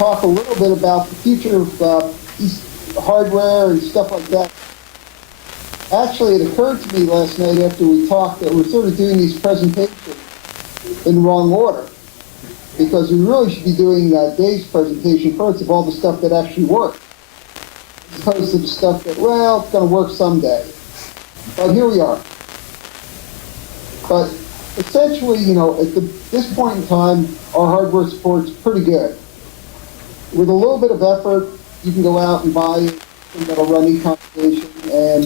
talk a little bit about the future of hardware and stuff like that. Actually, it occurred to me last night after we talked that we're sort of doing these presentations in the wrong order, because we really should be doing Dave's presentation first of all the stuff that actually works, as opposed to the stuff that, well, it's going to work someday. But here we are. But essentially, you know, at this point in time, our hardware support's pretty good. With a little bit of effort, you can go out and buy something that'll run Ecom Station, and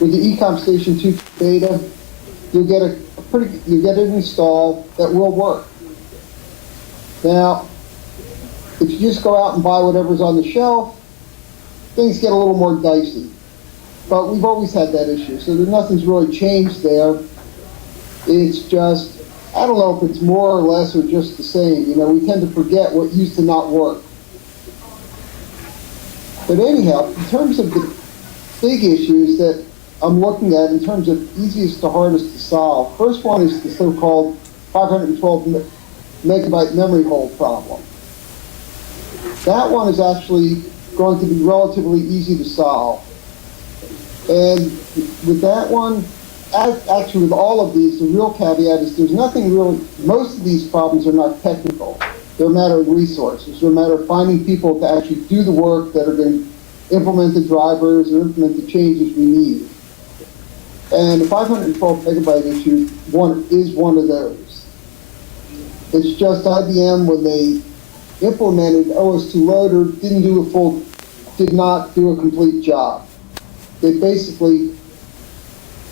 with the Ecom Station 2 beta, you'll get you'll get it installed that will work. Now, if you just go out and buy whatever's on the shelf, things get a little more dicey. But we've always had that issue, so nothing's really changed there. It's just, I don't know if it's more or less or just the same. You know, we tend to forget what used to not work. But anyhow, in terms of the big issues that I'm looking at in terms of easiest to hardest to solve, first one is the so-called 512 megabyte memory hole problem. That one is actually going to be relatively easy to solve. And with that one, actually with all of these, the real caveat is there's nothing really, most of these problems are not technical. They're a matter of resources. They're a matter of finding people to actually do the work that are going to implement the drivers or implement the changes we need. And the 512 megabyte issue is one of those. It's just IBM, when they implemented OS2 Loader, did not do a complete job. They basically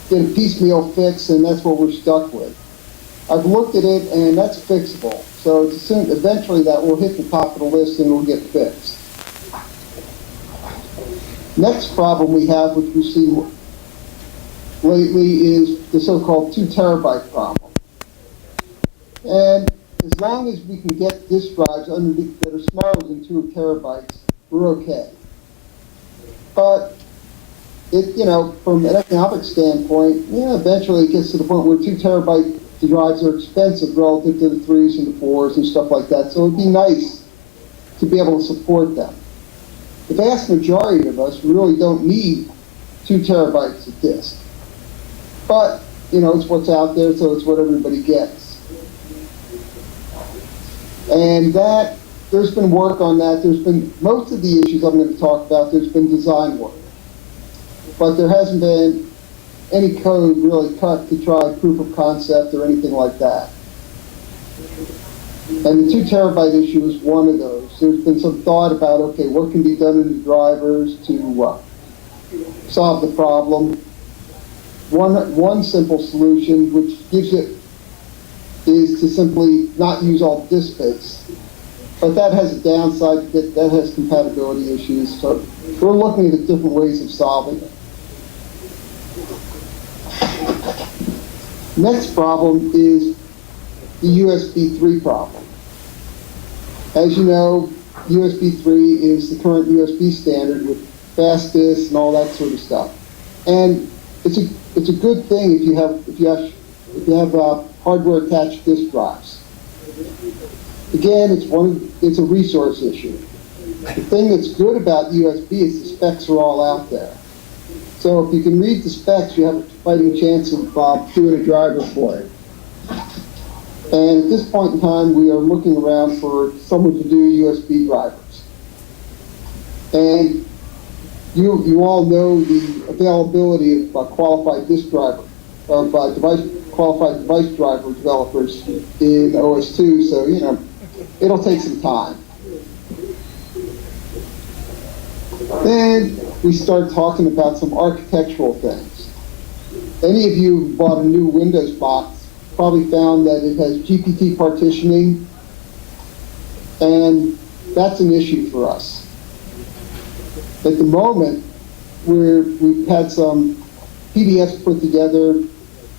did a piecemeal fix, and that's what we're stuck with. I've looked at it, and that's fixable. So eventually that will hit the top of the list and will get fixed. Next problem we have, which we've seen lately, is the so-called 2 terabyte problem. And as long as we can get disk drives that are smaller than 2 terabytes, we're okay. But you know, from an economic standpoint, eventually it gets to the point where 2 terabyte drives are expensive relative to the 3s and the 4s and stuff like that. So it'd be nice to be able to support them. The vast majority of us really don't need 2 terabytes of disk. But, you know, it's what's out there, so it's what everybody gets. And that, there's been work on that. There's been, most of the issues I'm going to talk about, there's been design work. But there hasn't been any code really cut to try proof of concept or anything like that. And the 2 terabyte issue is one of those. There's been some thought about, okay, what can be done in the drivers to solve the problem. One simple solution, which gives it, is to simply not use all disk space. But that has a downside, that has compatibility issues. So we're looking at different ways of solving it. Next problem is the USB 3 problem. As you know, USB 3 is the current USB standard with fast disks and all that sort of stuff. And it's a good thing if you have hardware attached disk drives. Again, it's a resource issue. The thing that's good about USB is the specs are all out there. So if you can read the specs, you have a fighting chance of doing a driver for it. And at this point in time, we are looking around for someone to do USB drivers. And you all know the availability of qualified disk driver, of qualified device driver developers in OS2, so, you know, it'll take some time. Then we start talking about some architectural things. Any of you who bought a new Windows box probably found that it has GPT partitioning, and that's an issue for us. At the moment, we've had some PDFs put together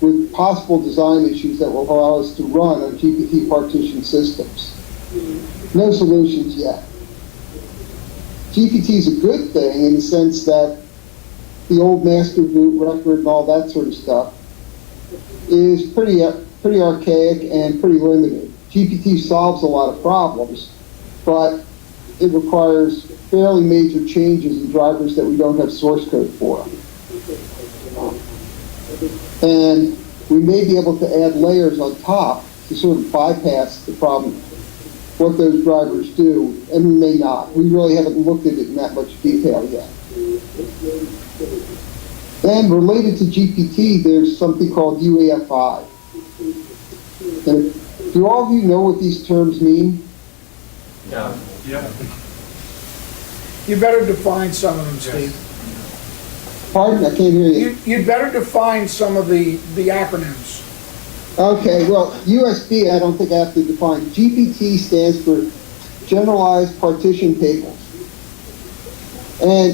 with possible design issues that will allow us to run on GPT partition systems. No solutions yet. GPT is a good thing in the sense that the old master boot record and all that sort of stuff is pretty archaic and pretty limited. GPT solves a lot of problems, but it requires fairly major changes in drivers that we don't have source code for. And we may be able to add layers on top to sort of bypass the problem, what those drivers do, and we may not. We really haven't looked at it in that much detail yet. And related to GPT, there's something called UEFI. And do all of you know what these terms mean? Yeah. Yeah. You better define some of them, Steve. Pardon? I can't hear you. You'd better define some of the acronyms. Okay, well, USB, I don't think I have to define. GPT stands for Generalized Partition Tables,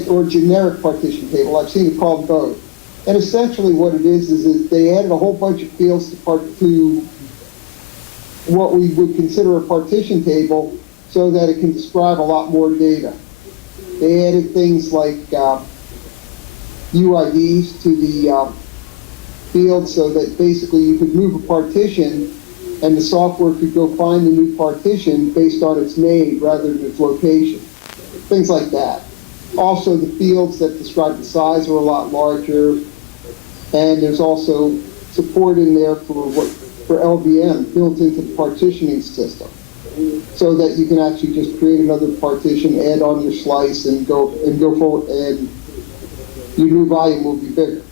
or Generic Partition Table. I've seen it called both. And essentially what it is that they added a whole bunch of fields to what we would consider a partition table so that it can describe a lot more data. They added things like UIDs to the field so that basically you could move a partition and the software could go find the new partition based on its name rather than its location. Things like that. Also, the fields that describe the size are a lot larger, and there's also support in there for LVM built into the partitioning system, so that you can actually just create another partition, add on your slice, and go forward, and your new volume will be bigger.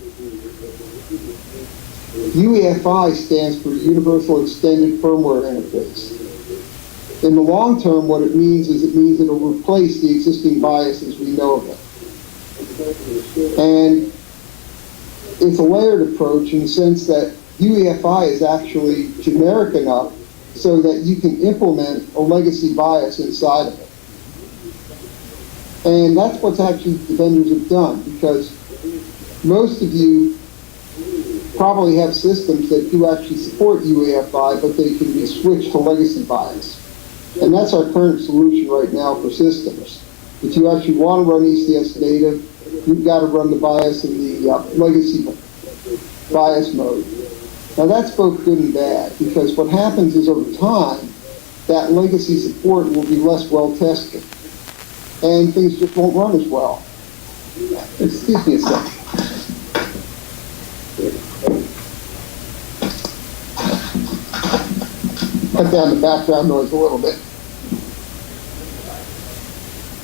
UEFI stands for Universal Extended Firmware Interface. In the long term, what it means is it'll replace the existing BIOS as we know of it. And it's a layered approach in the sense that UEFI is actually generic enough so that you can implement a legacy BIOS inside of it. And that's what actually the vendors have done, because most of you probably have systems that do actually support UEFI, but they can be switched to legacy BIOS. And that's our current solution right now for systems. If you actually want to run ECS native, you've got to run the BIOS in the legacy BIOS mode. Now that's both good and bad, because what happens is over time, that legacy support will be less well tested, and things just won't run as well. Excuse me a second. Cut down the background noise a little bit.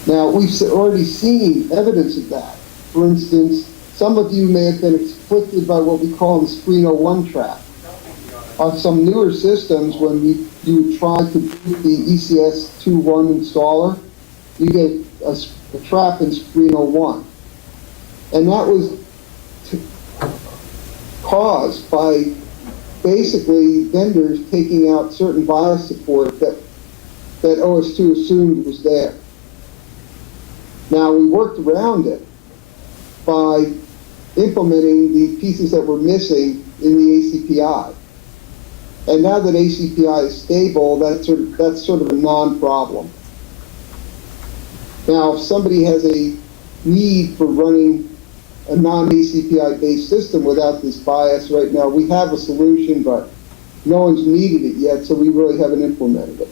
Now, we've already seen evidence of that. For instance, some of you may have been afflicted by what we call the Screen 01 trap. On some newer systems, when you try to boot the ECS 2.1 installer, you get a trap in Screen 01. And that was caused by basically vendors taking out certain BIOS support that OS2 assumed was there. Now, we worked around it by implementing the pieces that were missing in the ACPI. And now that ACPI is stable, that's sort of a non-problem. Now, if somebody has a need for running a non-ACPI based system without this BIOS right now, we have a solution, but no one's needed it yet, so we really haven't implemented it.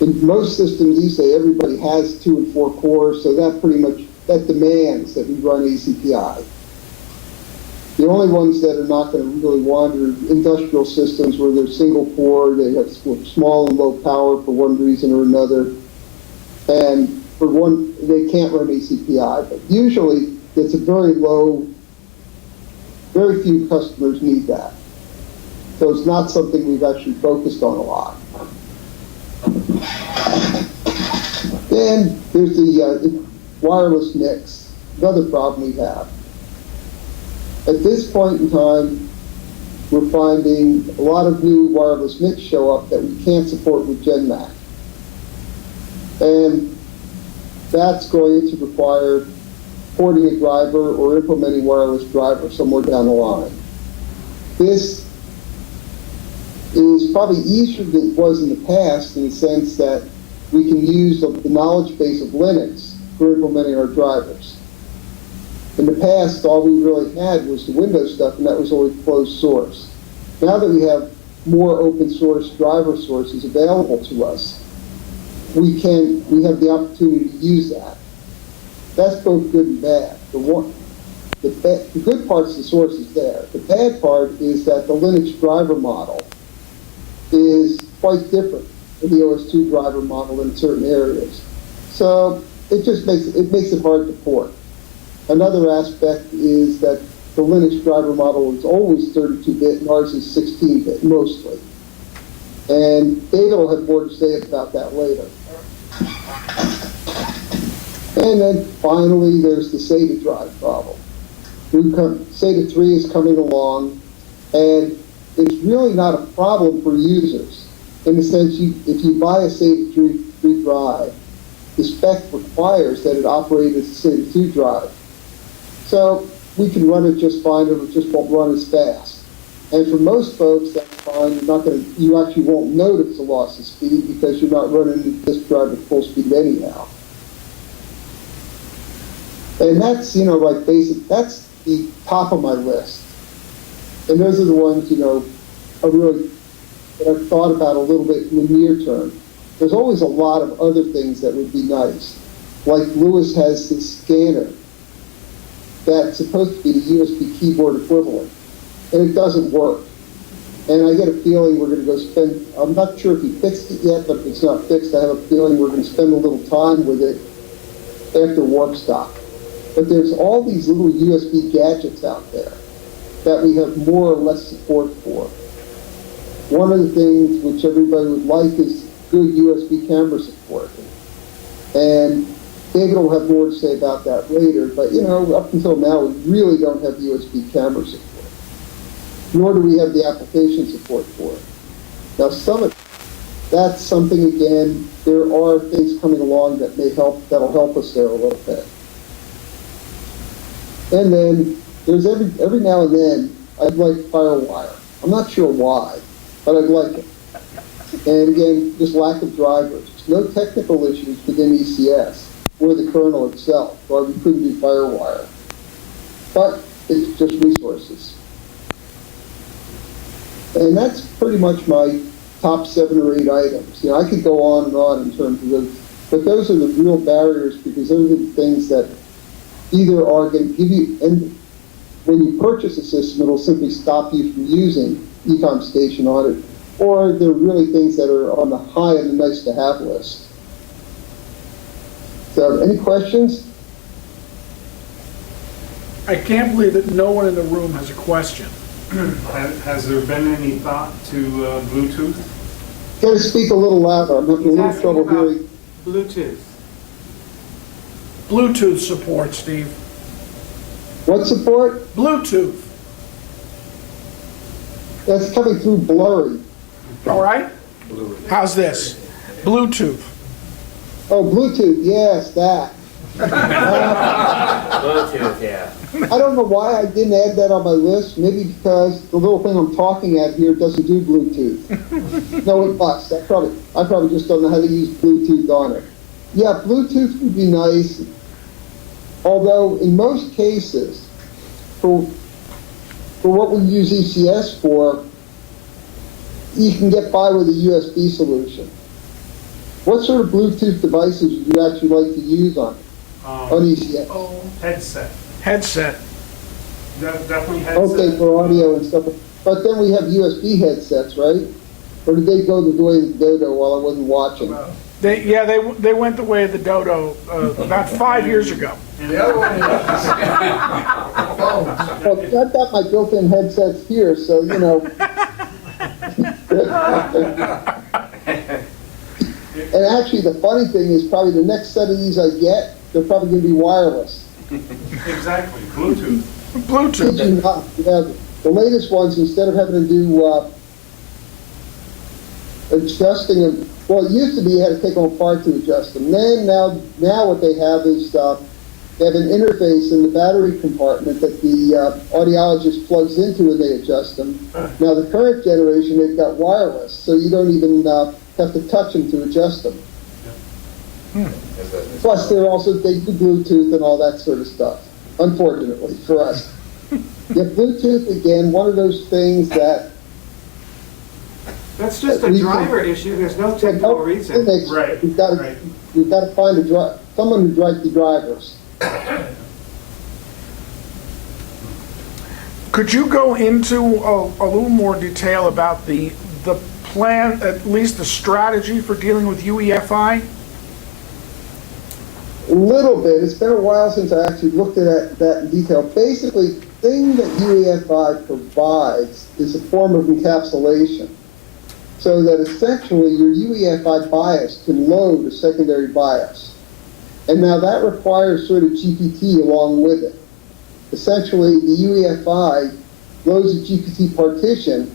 In most systems these days, everybody has 2 and 4 cores, so that demands that we run ACPI. The only ones that are not going to really want are industrial systems where they're single core, they have small and low power for one reason or another, and for one, they can't run ACPI. But usually, it's a very few customers need that. So it's not something we've actually focused on a lot. Then there's the wireless NICs, another problem we have. At this point in time, we're finding a lot of new wireless NICs show up that we can't support with GenMac. And that's going to require porting a driver or implementing wireless driver somewhere down the line. This is probably easier than it was in the past in the sense that we can use the knowledge base of Linux for implementing our drivers. In the past, all we really had was the Windows stuff, and that was always closed source. Now that we have more open source driver sources available to us, we have the opportunity to use that. That's both good and bad. The good part is the source is there. The bad part is that the Linux driver model is quite different than the OS2 driver model in certain areas. So it just makes it hard to port. Another aspect is that the Linux driver model is always 32-bit and ours is 16-bit mostly. And David will have more to say about that later. And then finally, there's the SATA drive problem. SATA 3 is coming along, and it's really not a problem for users. In the sense, if you buy a SATA 3 drive, the spec requires that it operate as a SATA 2 drive. So we can run it just fine, and it just won't run as fast. And for most folks, that's fine. You actually won't notice a loss of speed because you're not running this drive at full speed anyhow. And that's, like that's the top of my list. And those are the ones, that I've thought about a little bit in the near term. There's always a lot of other things that would be nice. Like Lewis has this scanner that's supposed to be the USB keyboard equivalent, and it doesn't work. And I get a feeling we're going to go spend, I'm not sure if he fixed it yet, but if it's not fixed, I have a feeling we're going to spend a little time with it after Warpstock. But there's all these little USB gadgets out there that we have more or less support for. One of the things which everybody would like is good USB camera support. And David will have more to say about that later, but up until now, we really don't have USB camera support. Nor do we have the application support for it. Now, that's something, again, there are things coming along that that'll help us there a little bit. And then, there's every now and then, I'd like FireWire. I'm not sure why, but I'd like it. And again, just lack of drivers. No technical issues within ECS or the kernel itself, or we couldn't do FireWire. But it's just resources. And that's pretty much my top 7 or 8 items. I could go on and on in terms of those, but those are the real barriers because those are the things that either are going to give you, and when you purchase a system, it'll simply stop you from using Ecom Station on it, or they're really things that are on the high and the nice to have list. So, any questions? I can't believe that no one in the room has a question. Has there been any thought to Bluetooth? Got to speak a little louder. I'm having a little trouble hearing. Bluetooth. Bluetooth support, Steve. What support? Bluetooth. That's coming through blurry. All right? How's this? Bluetooth. Oh, Bluetooth, yes, that. Bluetooth, yeah. I don't know why I didn't add that on my list. Maybe because the little thing I'm talking at here doesn't do Bluetooth. No, it must. I probably just don't know how to use Bluetooth on it. Yeah, Bluetooth would be nice. Although in most cases, for what we use ECS for, you can get by with a USB solution. What sort of Bluetooth devices would you actually like to use on ECS? Headset. Definitely headset. Okay, for audio and stuff. But then we have USB headsets, right? Or did they go the way of the Dodo while I wasn't watching? They went the way of the Dodo about 5 years ago. And the other one is Well, I've got my built-in headsets here, so, And actually, the funny thing is probably the next set of these I get, they're probably going to be wireless. Exactly, Bluetooth. Bluetooth. Yeah, the latest ones, instead of having to do adjusting them, well, it used to be you had to take them apart to adjust them. Then now what they have is they have an interface in the battery compartment that the audiologist plugs into when they adjust them. Now the current generation, they've got wireless, so you don't even have to touch them to adjust them. Plus, they do Bluetooth and all that sort of stuff, unfortunately for us. Yeah, Bluetooth, again, one of those things that That's just a we driver issue, there's no can technical help reason. inmates. Right, We've got right. to find someone who drives the drivers. Could you go into a little more detail about the plan, at least the strategy for dealing with UEFI? A little bit. It's been a while since I actually looked at that in detail. Basically, the thing that UEFI provides is a form of encapsulation, so that essentially your UEFI bias can load a secondary bias. And now that requires sort of GPT along with it. Essentially, the UEFI loads a GPT partition,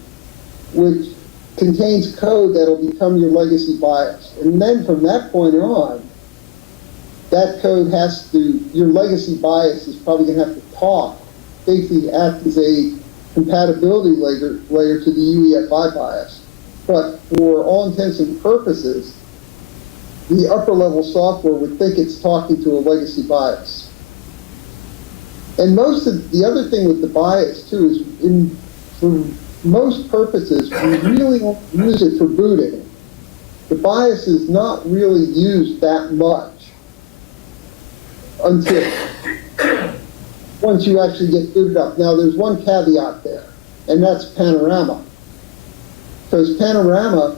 which contains code that'll become your legacy bias. And then from that point on, that code your legacy bias is probably going to have to talk, basically act as a compatibility layer to the UEFI bias. But for all intents and purposes, the upper level software would think it's talking to a legacy bias. And most of the other thing with the bias too is for most purposes, we really don't use it for booting. The bias is not really used that much until once you actually get booted up. Now there's one caveat there, and that's Panorama. Because Panorama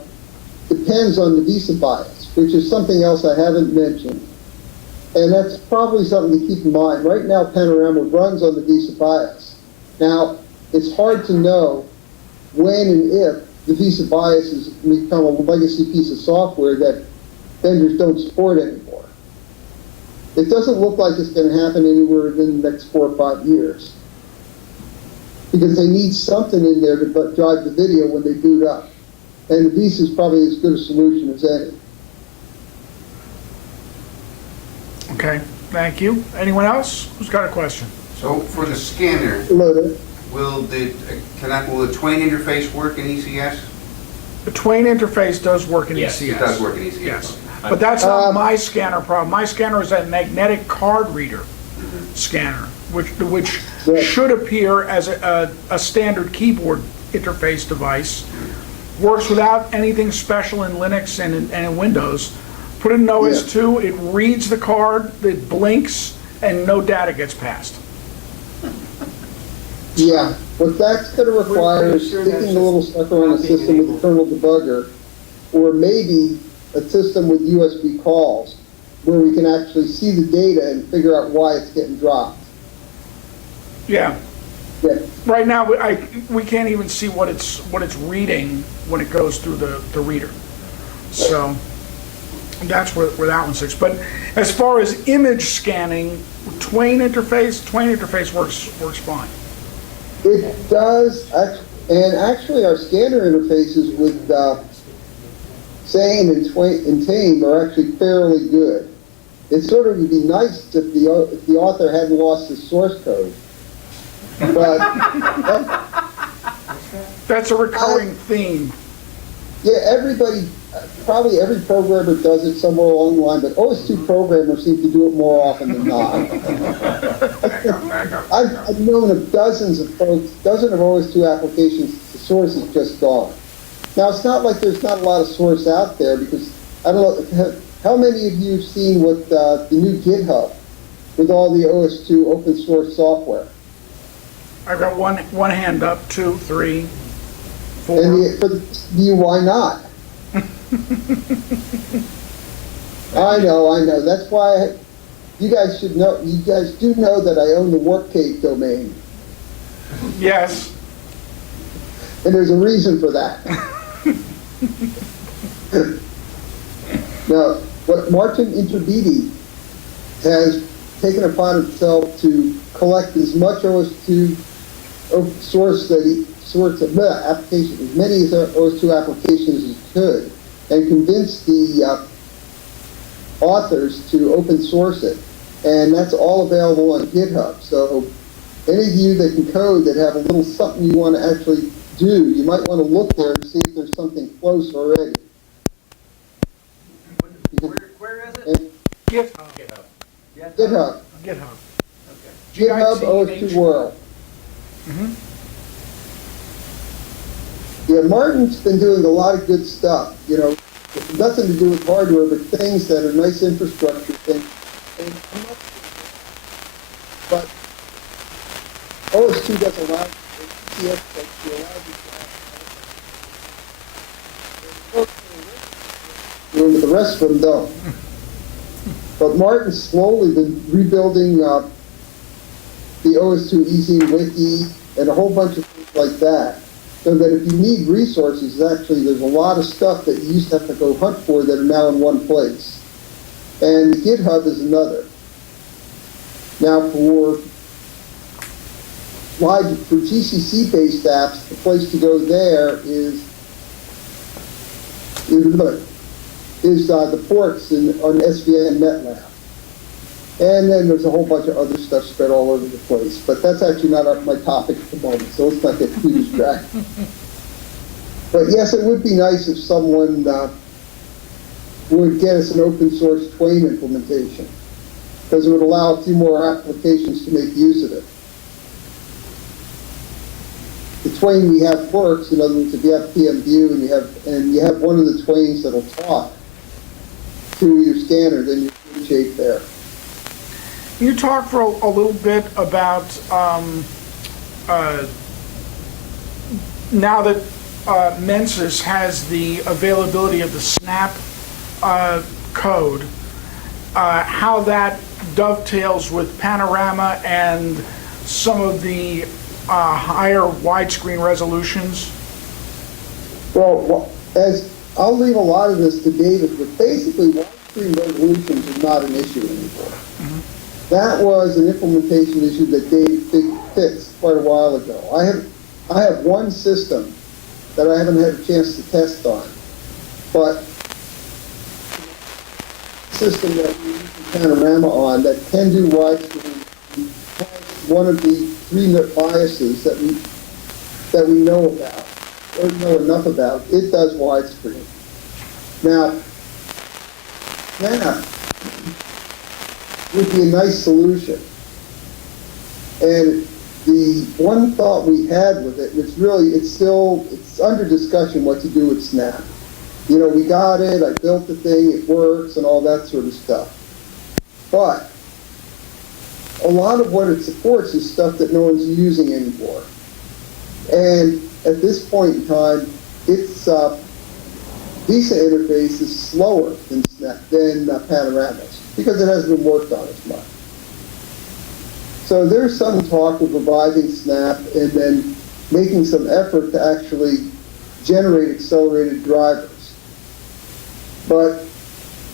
depends on the Visa bias, which is something else I haven't mentioned. And that's probably something to keep in mind. Right now, Panorama runs on the Visa bias. Now, it's hard to know when and if the Visa bias has become a legacy piece of software that vendors don't support anymore. It doesn't look like it's going to happen anywhere within the next 4 or 5 years, because they need something in there to drive the video when they boot up. And the Visa is probably as good a solution as any. Okay, thank you. Anyone else who's got a question? So for the scanner, Loader. will the Twain interface work in ECS? The Twain interface does work in Yes, ECS. It does work in ECS. Yes, but that's not my scanner problem. My scanner is a magnetic card reader scanner, which Right. should appear as a standard keyboard interface device. Works without anything special in Linux and in Windows. Put it in OS2, it reads the card, it blinks, and no data gets passed. Yeah, what that's going to require is sure sticking that's a little just sucker on a not being system with a enabled. kernel debugger, or maybe a system with USB calls, where we can actually see the data and figure out why it's getting dropped. Yeah, Yeah, right now we can't even see what it's reading when it goes through the reader. So that's where that one sits. But as far as image scanning, Twain interface works fine. it does, and actually our scanner interfaces with Sane and Tame are actually fairly good. It sort of would be nice if the author hadn't lost his source code. But That's a recurring theme. yeah, everybody, probably every programmer does it somewhere along the line, but OS2 programmers seem to do it more often than not. I've known of dozens of folks, dozen of OS2 applications, the source is just gone. Now, it's not like there's not a lot of source out there, because I don't know, how many of you have seen what the new GitHub with all the OS2 open source software? I've got one hand up, 2, 3, 4. And for the view, why not? I know. That's why you guys should know. You guys do know that I own the Warp Cave domain, Yes. and there's a reason for that. Now, what Martin Interbidi has taken upon himself to collect as much OS2 source applications, as many as OS2 applications as he could, and convince the authors to open source it. And that's all available on GitHub. So any of you that can code, that have a little something you want to actually do, you might want to look there and see if there's something close already. Where is it? GitHub. GitHub. GitHub. GitHub GIT. OS2 World. Yeah, Martin's been doing a lot of good stuff, you know, nothing to do with hardware, but things that are nice infrastructure things. And I'm not- But OS2 does allow, TCS to allow you to, the rest of them don't. But Martin's slowly been rebuilding the OS2 Easy Wiki and a whole bunch of things like that. So that if you need resources, actually there's a lot of stuff that you used to have to go hunt for that are now in one place. And GitHub is another. Now for GCC-based apps, the place to go there is the ports on SVN and MetLab. And then there's a whole bunch of other stuff spread all over the place. But that's actually not my topic at the moment, so let's not get too distracted. But yes, it would be nice if someone would get us an open source Twain implementation, because it would allow a few more applications to make use of it. The Twain we have works. In other words, if you have PMView and you have one of the Twains that'll talk to your scanner, then you're in good shape there. Can you talk for a little bit about now that Mensis has the availability of the Snap code, how that dovetails with Panorama and some of the higher widescreen resolutions? Well, as I'll leave a lot of this to David, but basically widescreen resolutions is not an issue anymore. Mm-hmm. That was an implementation issue that Dave fixed quite a while ago. I have one system that I haven't had a chance to test on, but the system that we use Panorama on that can do widescreen has one of the 3-nit biases that we know about, or know enough about. It does widescreen. Now, Snap would be a nice solution. And the one thought we had with it, it's under discussion what to do with Snap. You know, we got it, I built the thing, it works, and all that sort of stuff. But a lot of what it supports is stuff that no one's using anymore. And at this point in time, its Visa interface is slower than Panorama's because it hasn't been worked on as much. So there's some talk of reviving Snap and then making some effort to actually generate accelerated drivers. But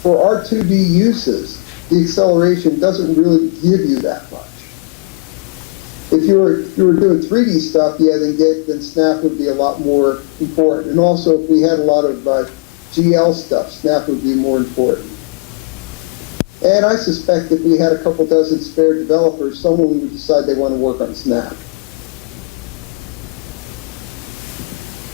for our 2D uses, the acceleration doesn't really give you that much. If you were doing 3D stuff, yeah, then Snap would be a lot more important. And also, if we had a lot of GL stuff, Snap would be more important. And I suspect if we had a couple dozen spare developers, someone would decide they want to work on Snap.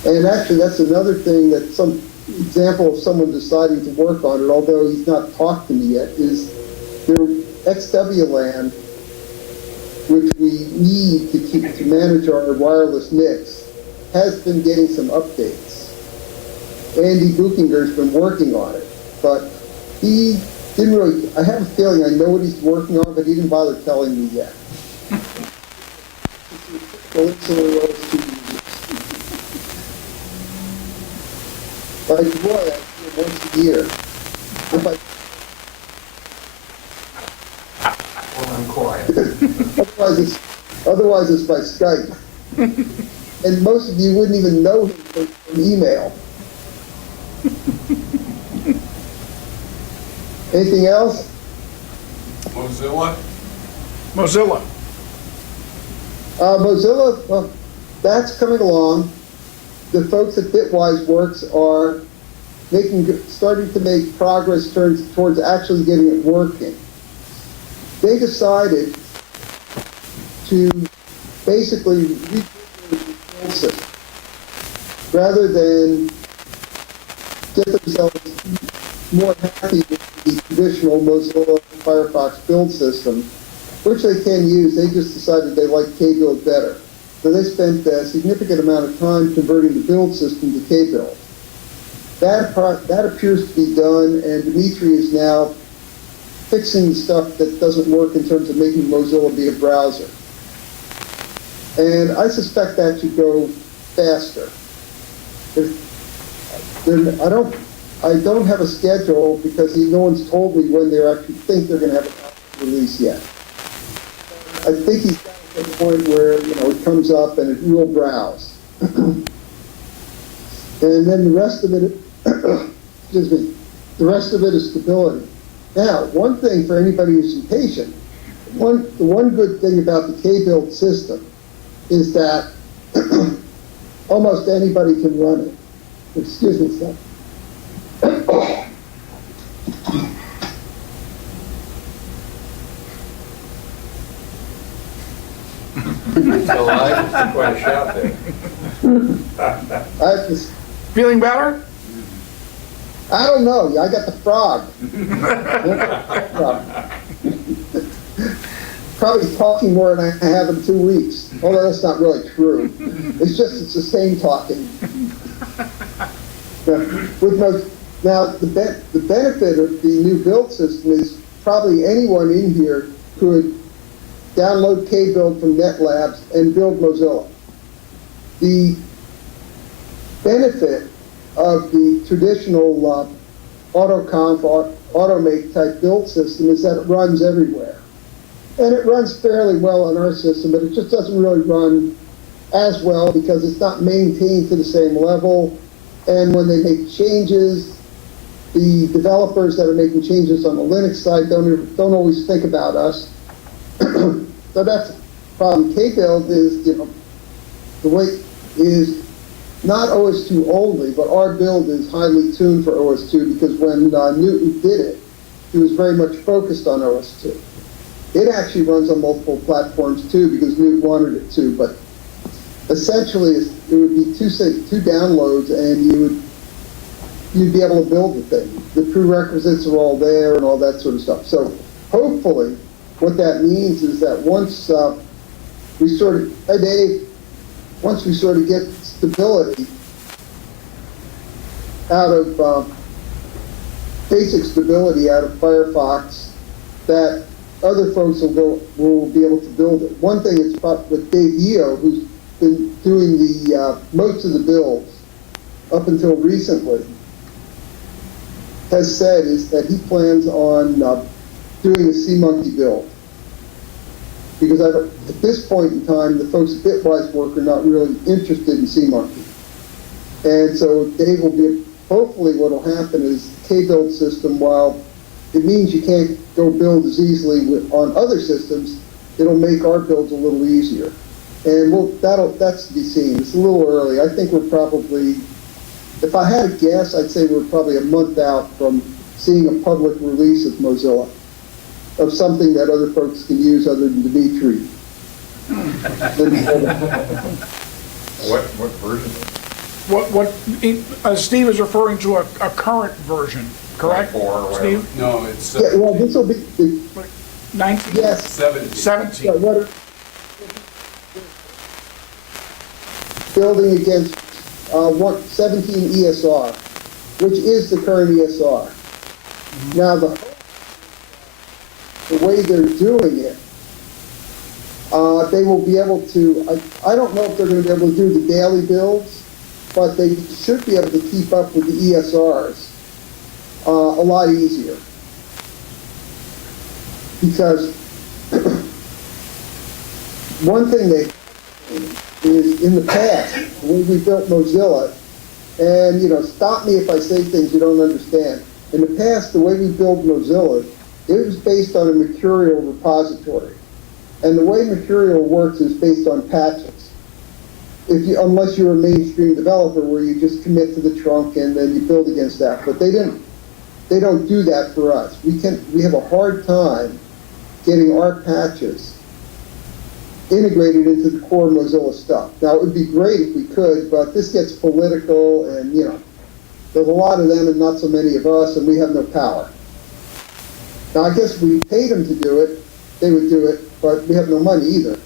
And actually, that's another thing that some example of someone deciding to work on it, although he's not talked to me yet, is their XWLAN, which we need to manage our wireless NICs, has been getting some updates. Andy Buchinger's been working on it, but he didn't really, I have a feeling I know what he's working on, but he didn't bother telling me yet. Like Roy, I see him once a year. Well, I'm quiet. Otherwise it's by Skype. And most of you wouldn't even know him from email. Anything else? Mozilla? Mozilla. Mozilla, well, that's coming along. The folks at Bitwise Works are starting to make progress towards actually getting it working. They decided to basically rebuild the control system rather than get themselves more happy with the traditional Mozilla Firefox build system, which they can use. They just decided they like K-build better. So they spent a significant amount of time converting the build system to K-build. That appears to be done, and Dimitri is now fixing stuff that doesn't work in terms of making Mozilla be a browser. And I suspect that should go faster. I don't have a schedule because no one's told me when they actually think they're going to have a release yet. I think he's got to the point where, it comes up and it will browse. And then the rest of it, excuse me, the rest of it is stability. Now, one thing for anybody who's impatient, the one good thing about the K-build system is that almost anybody can run it. Excuse me, sir. Still alive? It's quite a shout there. I have to, Feeling better? I don't know. I got the frog. Probably talking more than I have in 2 weeks. Although that's not really true. It's the same talking. Now, the benefit of the new build system is probably anyone in here could download K-build from NetLabs and build Mozilla. The benefit of the traditional AutoConf, Automate type build system is that it runs everywhere. And it runs fairly well on our system, but it just doesn't really run as well because it's not maintained to the same level. And when they make changes, the developers that are making changes on the Linux side don't always think about us. So that's the problem. K-build is, the way is not OS2 only, but our build is highly tuned for OS2 because when Newton did it, he was very much focused on OS2. It actually runs on multiple platforms too because Newton wanted it to, but essentially it would be two downloads and you'd be able to build the thing. The prerequisites are all there and all that sort of stuff. So hopefully what that means is that once we sort of get stability out of basic stability out of Firefox, that other folks will be able to build it. One thing is with Dave Yeo, who's been doing the most of the builds up until recently, has said is that he plans on doing a CMonkey build. Because at this point in time, the folks at Bitwise work are not really interested in CMonkey. And so Dave will be, hopefully what will happen is the K-build system, while it means you can't go build as easily on other systems, it'll make our builds a little easier. And that's to be seen. It's a little early. I think we're probably, if I had to guess, I'd say we're probably a month out from seeing a public release of Mozilla, of something that other folks can use other than Dimitri. What version? Steve is referring to a current version, correct? 4 or whatever. Steve? No, it's Yeah, well, this will be, 19? yes. 17. Yeah, building against 17 ESR, which is the current ESR. Now, the way they're doing it, they will be able to, I don't know if they're going to be able to do the daily builds, but they should be able to keep up with the ESRs a lot easier. Because one thing is in the past, when we built Mozilla, and stop me if I say things you don't understand. In the past, the way we built Mozilla, it was based on a Mercurial repository. And the way Mercurial works is based on patches. Unless you're a mainstream developer where you just commit to the trunk and then you build against that. But they don't do that for us. We have a hard time getting our patches integrated into the core Mozilla stuff. Now, it would be great if we could, but this gets political and, there's a lot of them and not so many of us, and we have no power. Now, I guess if we paid them to do it, they would do it, but we have no money either.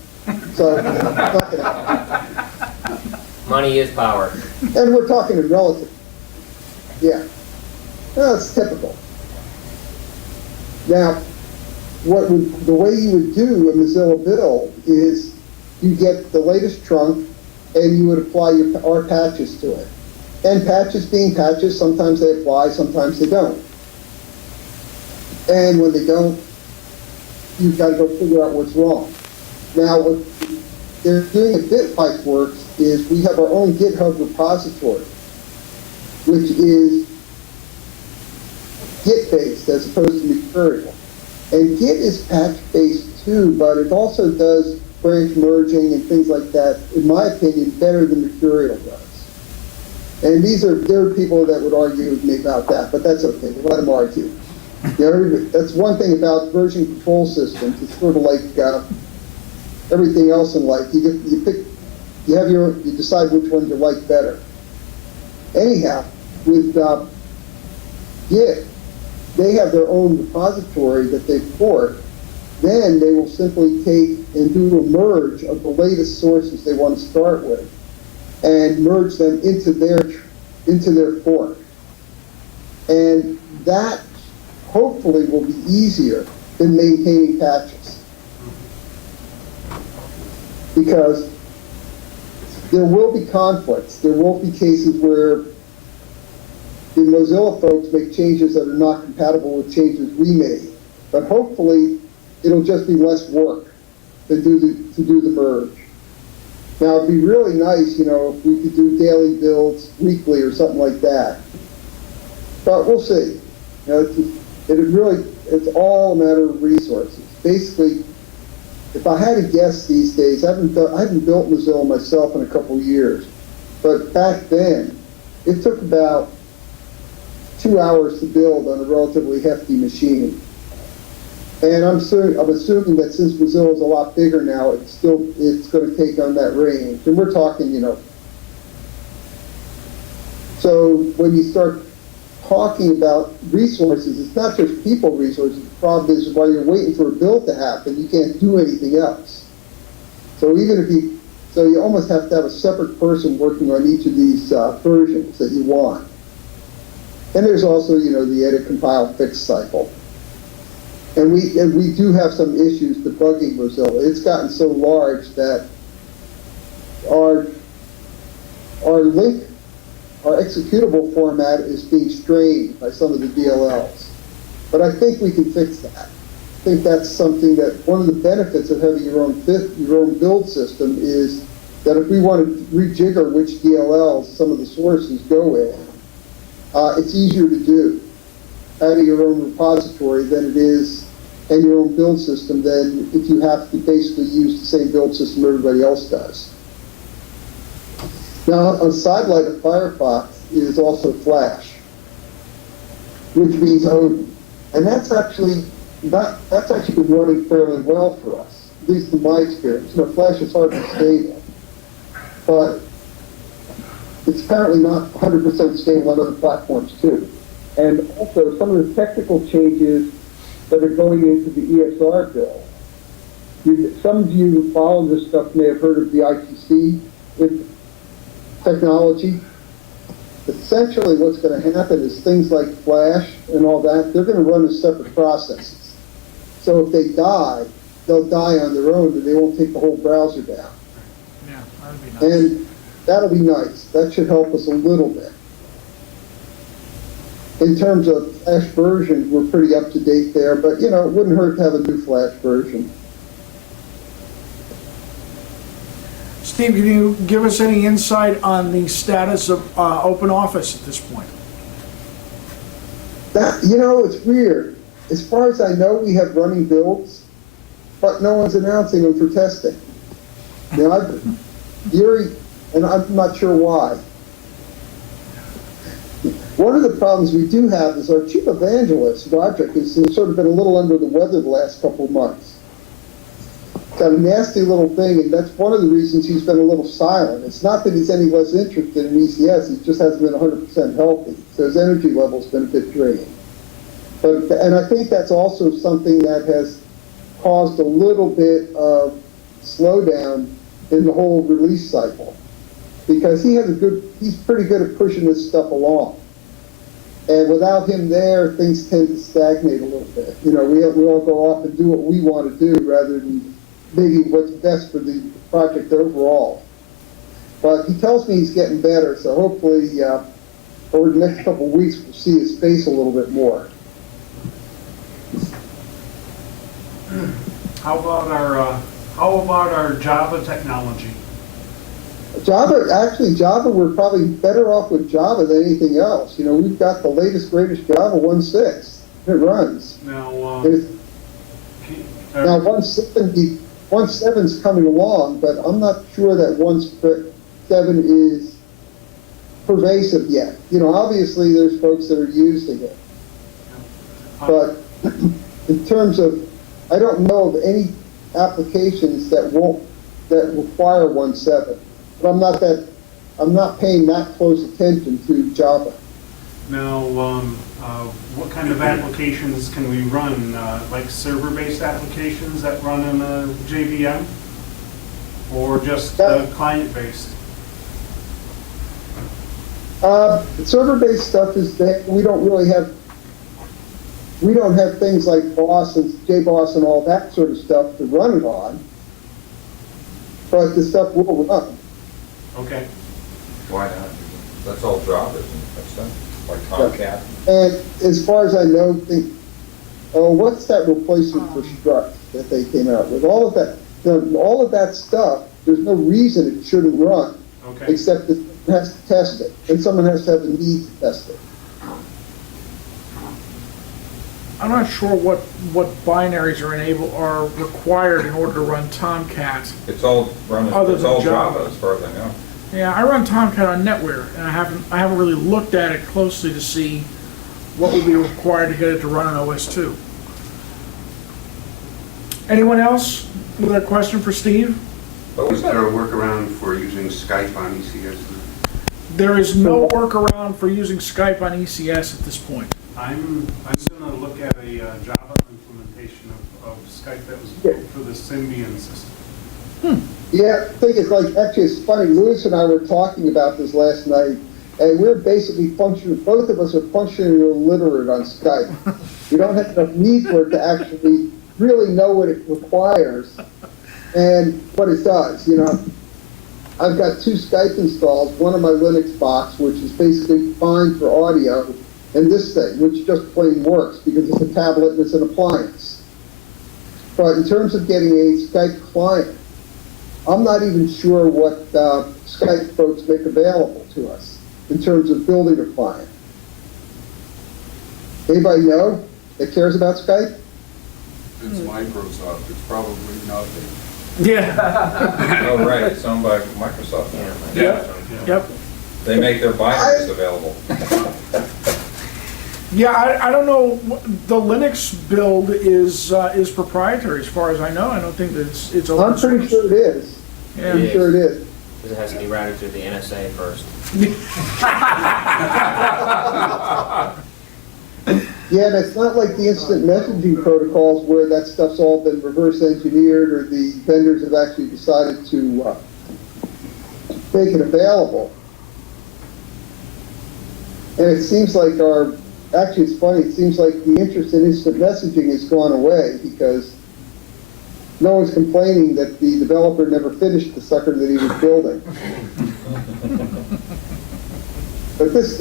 So, it's not gonna happen. Money is power. And we're talking in relative. Yeah. That's typical. Now, the way you would do a Mozilla build is you get the latest trunk and you would apply our patches to it. And patches being patches, sometimes they apply, sometimes they don't. And when they don't, you've got to go figure out what's wrong. Now, what they're doing at BitPipe Works is we have our own GitHub repository, which is Git-based as opposed to Mercurial. And Git is patch-based too, but it also does branch merging and things like that, in my opinion, better than Mercurial does. And there are people that would argue with me about that, but that's okay. Let them argue. You know, that's one thing about version control systems. It's sort of like everything else in life. You decide which ones you like better. Anyhow, with Git, they have their own repository that they fork. Then they will simply take and do a merge of the latest sources they want to start with, and merge them into their fork. And that hopefully will be easier than maintaining patches. Because there will be conflicts. There won't be cases where the Mozilla folks make changes that are not compatible with changes we made. But hopefully it'll just be less work to do the merge. Now, it'd be really nice, you know, if we could do daily builds weekly or something like that. But we'll see. You know, it's all a matter of resources. Basically, if I had to guess these days, I haven't built Mozilla myself in a couple of years, but back then, it took about 2 hours to build on a relatively hefty machine. And I'm assuming that since Mozilla is a lot bigger now, it's going to take on that range. And we're talking, you know. So when you start talking about resources, it's not just people resources. The problem is while you're waiting for a build to happen, you can't do anything else. So you almost have to have a separate person working on each of these versions that you want. And there's also, you know, the edit, compile, fix cycle. And we do have some issues debugging Mozilla. It's gotten so large that our executable format is being strained by some of the DLLs. But I think we can fix that. I think that's something that one of the benefits of having your own build system is that if we want to rejigger which DLLs some of the sources go in, it's easier to do having your own repository than it is and your own build system than if you have to basically use the same build system everybody else does. Now, a sidelight of Firefox is also Flash, which means Odin. And that's actually been running fairly well for us, at least in my experience. You know, Flash is hard to stable, but it's apparently not 100% stable on other platforms too. And also, some of the technical changes that are going into the ESR bill. Some of you who follow this stuff may have heard of the ITC technology. Essentially, what's going to happen is things like Flash and all that, they're going to run as separate processes. So if they die, they'll die on their own, and they won't take the whole browser down. Yeah, that'd be nice. And that'll be nice. That should help us a little bit. In terms of Flash versions, we're pretty up to date there, but you know, it wouldn't hurt to have a new Flash version. Steve, can you give us any insight on the status of OpenOffice at this point? That, you know, it's weird. As far as I know, we have running builds, but no one's announcing them for testing. You know, and I'm not sure why. One of the problems we do have is our chief evangelist, Roderick, has sort of been a little under the weather the last couple of months. Got a nasty little thing, and that's one of the reasons he's been a little silent. It's not that he's any less interested in ECS, he just hasn't been 100% healthy, so his energy level's been a bit drained. And I think that's also something that has caused a little bit of slowdown in the whole release cycle. Because he's pretty good at pushing this stuff along. And without him there, things tend to stagnate a little bit. You know, we all go off and do what we want to do rather than maybe what's best for the project overall. But he tells me he's getting better, so hopefully over the next couple of weeks we'll see his face a little bit more. How about our Java technology? Java, we're probably better off with Java than anything else. You know, we've got the latest, greatest Java 1.6. It runs. Now, Now 1.7's coming along, but I'm not sure that 1.7 is pervasive yet. You know, obviously there's folks that are using it. But in terms of, I don't know of any applications that require 1.7. But I'm not paying that close attention to Java. Now, what kind of applications can we run? Like server-based applications that run in a JVM, or just client-based? Server-based stuff is that we don't have things like BOSS and JBoss and all that sort of stuff to run it on. But the stuff will run. Okay. Why not? That's all Java, isn't it? That's stuff like Tomcat. And as far as I know, what's that replacement for Struts that they came out with? All of that stuff, there's no reason it shouldn't run. Okay. Except that it has to test it, and someone has to have a need to test it. I'm not sure what binaries are required in order to run Tomcat. It's all Other it's than all Java. Java as far as I know. Yeah, I run Tomcat on NetWare, and I haven't really looked at it closely to see what would be required to get it to run on OS2. Anyone else with a question for Steve? What was Is that? there a workaround for using Skype on ECS? There is no workaround for using Skype on ECS at this point. I'm going to look at a Java implementation of Skype that was built for the Symbian system. Yeah, I think it's funny, Lewis and I were talking about this last night, and we're basically both of us are functionally illiterate on Skype. We don't have enough need for it to actually really know what it requires and what it does, you know. I've got 2 Skype installed, one on my Linux box, which is basically fine for audio, and this thing, which just plain works because it's a tablet and it's an appliance. But in terms of getting a Skype client, I'm not even sure what Skype folks make available to us in terms of building a client. Anybody know that cares about Skype? It's Microsoft, it's probably nothing. Yeah. Oh, right, it's owned by Microsoft. Yep. They make their binaries available. Yeah, I don't know. The Linux build is proprietary, as far as I know. I don't think that it's open I'm pretty source. sure it is. Yeah. Pretty sure it is. Because it has to be routed through the NSA first. Yeah, and it's not like the instant messaging protocols where that stuff's all been reverse engineered or the vendors have actually decided to make it available. And it seems like actually it's funny, it seems like the interest in instant messaging has gone away because no one's complaining that the developer never finished the sucker that he was building. But this,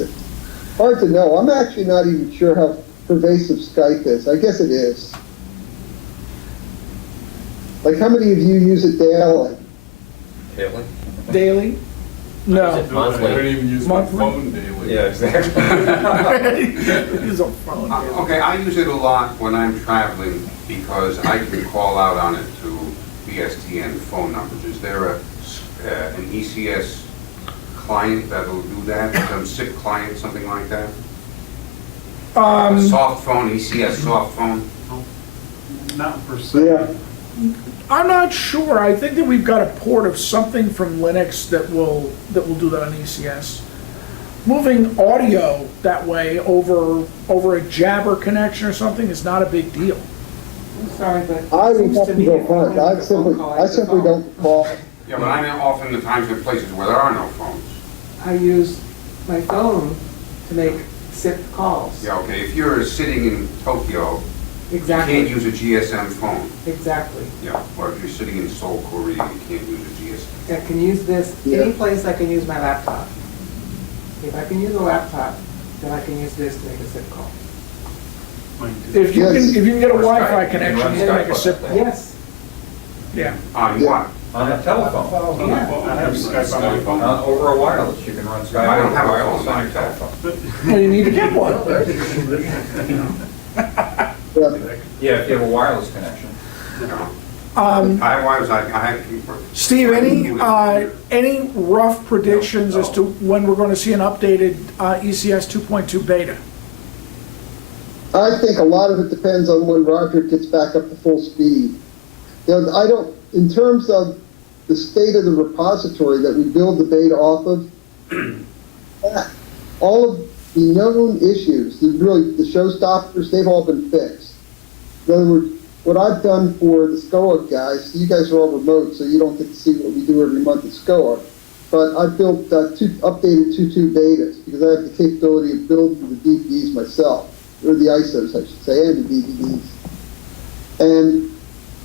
hard to know. I'm actually not even sure how pervasive Skype is. I guess it is. Like, how many of you use it daily? Daily? Daily? No. Is it I monthly? don't even use my Monthly? phone daily. Yeah, exactly. Use a phone. Okay, I use it a lot when I'm traveling because I can call out on it to PSTN phone numbers. Is there an ECS client that'll do that? Some SIP client, something like that? A soft phone, ECS soft phone? Not per se. Yeah. I'm not sure. I think that we've got a port of something from Linux that will do that on ECS. Moving audio that way over a Jabber connection or something is not a big deal. I'm sorry, but I it would seems have to to me go if I front. make I a phone call, answer simply phone. don't call. Yeah, but I'm often the times in places where there are no phones. I use my phone to make SIP calls. Yeah, okay, if you're sitting in Tokyo, you Exactly. can't use a GSM phone. Exactly. Yeah, or if you're sitting in Seoul, Korea, you can't use a GSM. I can use this, Yeah. any place I can use my laptop. If I can use a laptop, then I can use this to make a SIP call. Mine too. If you Yes. can get a Or Wi-Fi Skype. You can connection, run you can make Skype a on SIP that call. thing. Yes, Yeah. On Yeah. what? On a telephone. I have Skype on my phone. Over a wireless, you can run Skype. I don't have a wireless phone on your like that. telephone. Well, you need to get one. Yeah. Yeah, if you have a wireless connection. You know, Um, I Steve, any rough predictions as to when we're going to see an updated ECS 2.2 beta? I think a lot of it depends on when Roger gets back up to full speed. You know, I don't, in terms of the state of the repository that we build the beta off of, all of the known issues, the showstoppers, they've all been fixed. In other words, what I've done for the SCOA guys, you guys are all remote, so you don't get to see what we do every month at SCOA, but I built updated 2.2 betas because I have the capability of building the DVDs myself, or the ISOs, I should say, and the DVDs. And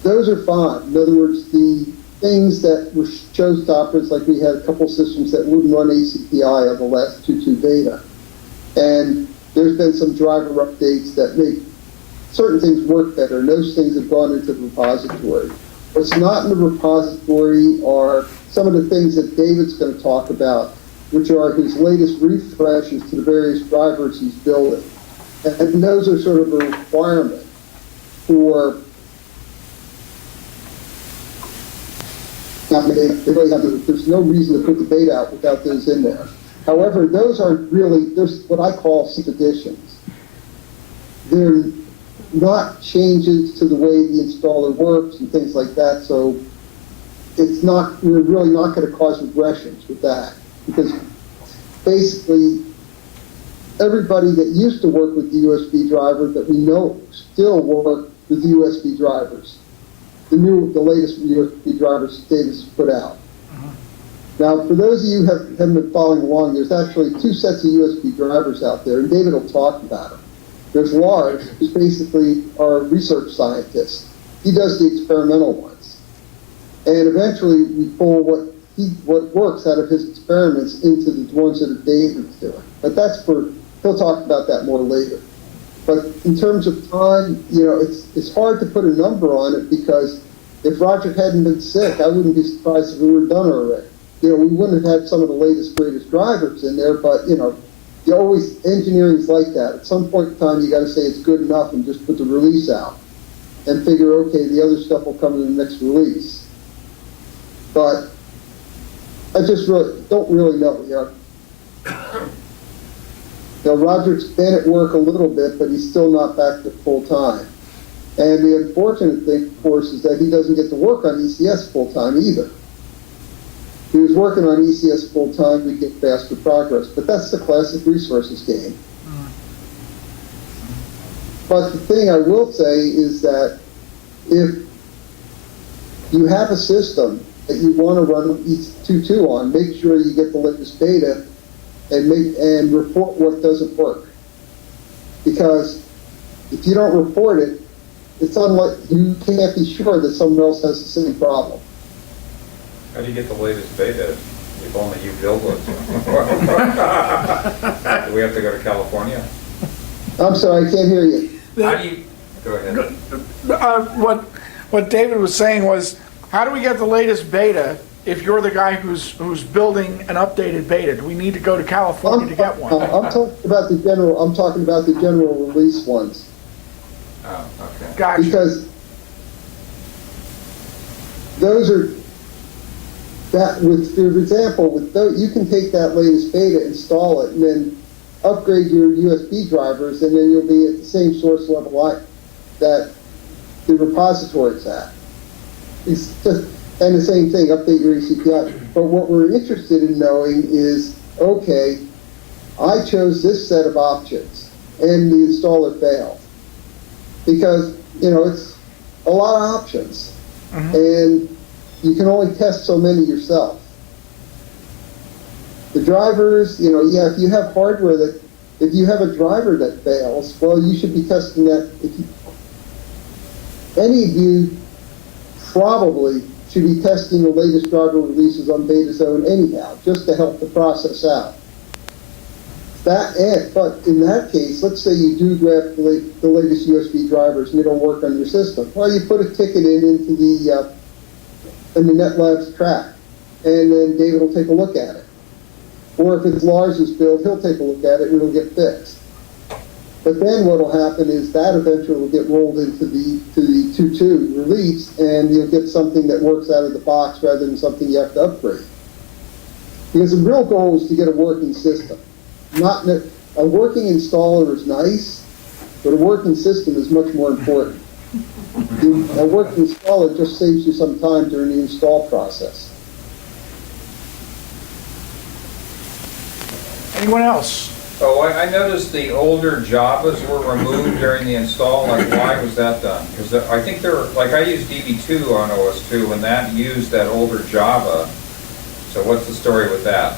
those are fine. In other words, the things that were showstoppers, like we had a couple systems that wouldn't run ACPI on the last 2.2 beta. And there's been some driver updates that make certain things work better, and those things have gone into the repository. What's not in the repository are some of the things that David's going to talk about, which are his latest refreshes to the various drivers he's building. And those are sort of a requirement for there's no reason to put the beta out without those in there. However, those aren't really, there's what I call SIP additions. They're not changes to the way the installer works and things like that, so it's not, we're really not going to cause regressions with that, because basically everybody that used to work with the USB driver that we know still work with the USB drivers. The latest USB drivers Davis put out. Now, for those of you who haven't been following along, there's actually two sets of USB drivers out there, and David will talk about them. There's Lars, who's basically our research scientist. He does the experimental ones. And eventually we pull what works out of his experiments into the ones that David's doing. But he'll talk about that more later. But in terms of time, you know, it's hard to put a number on it, because if Roger hadn't been sick, I wouldn't be surprised if we were done already. You know, we wouldn't have had some of the latest, greatest drivers in there, but, you know, engineering's like that. At some point in time, you got to say it's good enough and just put the release out and figure, okay, the other stuff will come in the next release. But I just don't really know. You know, Roger's been at work a little bit, but he's still not back to full time. And the unfortunate thing, of course, is that he doesn't get to work on ECS full time either. If he was working on ECS full time, we'd get faster progress. But that's the classic resources game. But the thing I will say is that if you have a system that you want to run E22 on, make sure you get the latest beta and report what doesn't work. Because if you don't report it, it's unlike you can't be sure that someone else has the same problem. How do you get the latest beta if only you build one? Do we have to go to California? I'm sorry, I can't hear you. How do you, go ahead. What David was saying was, how do we get the latest beta if you're the guy who's building an updated beta? Do we need to go to California to get one? I'm talking about the general release ones. Oh, okay. Gotcha. Because those are that with, for example, with those, you can take that latest beta, install it, and then upgrade your USB drivers, and then you'll be at the same source level that the repository's at. It's just, and the same thing, update your ACPI. But what we're interested in knowing is, okay, I chose this set of options, and the installer failed. Because, you know, a lot of options. And you can only test so many yourself. The drivers, you know, yeah, if you have hardware that, if you have a driver that fails, well, you should be testing that. Any of you probably should be testing the latest driver releases on Beta Zone anyhow, just to help the process out. But in that case, let's say you do grab the latest USB drivers and they don't work on your system. Well, you put a ticket into the NetLabs track, and then David will take a look at it. Or if it's Lars's build, he'll take a look at it and it'll get fixed. But then what will happen is that eventually will get rolled into the 2.2 release, and you'll get something that works out of the box rather than something you have to upgrade. Because the real goal is to get a working system. A working installer is nice, but a working system is much more important. A working installer just saves you some time during the install process. Anyone else? Oh, I noticed the older Javas were removed during the install. Like, why was that done? Because I think they're, like, I use DB2 on OS2, and that used that older Java. So what's the story with that?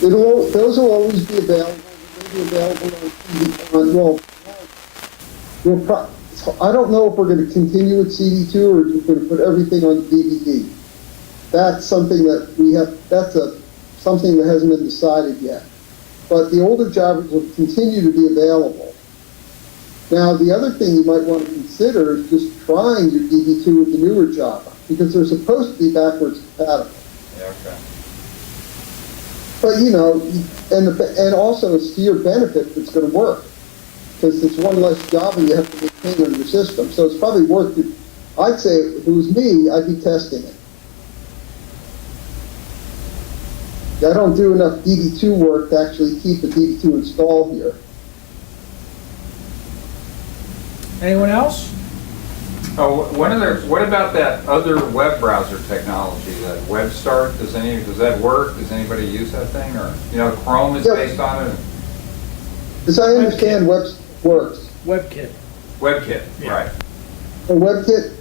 Those will always be available. They'll be available on, I don't know if we're going to continue with CD2 or if we're going to put everything on DVD. That's something that we have, something that hasn't been decided yet. But the older Javas will continue to be available. Now, the other thing you might want to consider is just trying your DB2 with the newer Java, because they're supposed to be backwards compatible. Yeah, okay. But, you know, and also it's to your benefit if it's going to work, because it's one less Java you have to maintain on your system. So it's probably worth it. I'd say if it was me, I'd be testing it. I don't do enough DB2 work to actually keep the DB2 installed here. Anyone else? Oh, what about that other web browser technology, that Warpstock? Does that work? Does anybody use that thing? Or, you know, Chrome is based on it? As I understand, Web works. WebKit. WebKit, Yeah. right. A WebKit,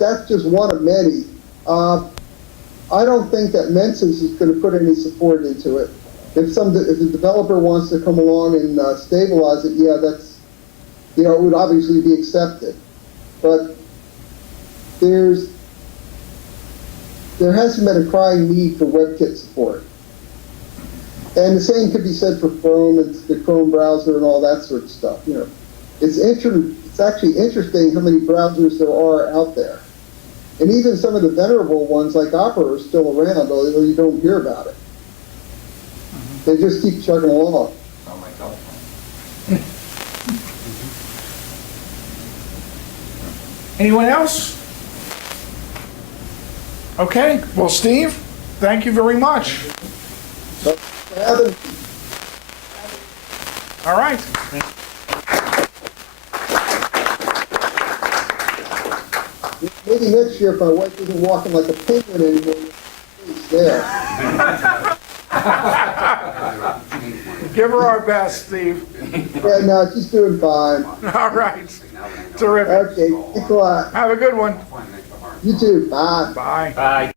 that's just one of many. I don't think that Mensa's is going to put any support into it. If the developer wants to come along and stabilize it, yeah, that's, you know, it would obviously be accepted. But there hasn't been a crying need for WebKit support. And the same could be said for Chrome and the Chrome browser and all that sort of stuff. You know, it's actually interesting how many browsers there are out there. And even some of the venerable ones like Opera are still around, although you don't hear about it. They just keep chugging along. On my telephone. Anyone else? Okay, well, Steve, thank you very much. But All right. maybe next year if my wife isn't walking like a penguin anymore, it's there. Give her our best, Steve. Yeah, no, she's doing fine. All right. Terrific. Okay, thanks a lot. Have a good one. You too. Bye. Bye. Bye.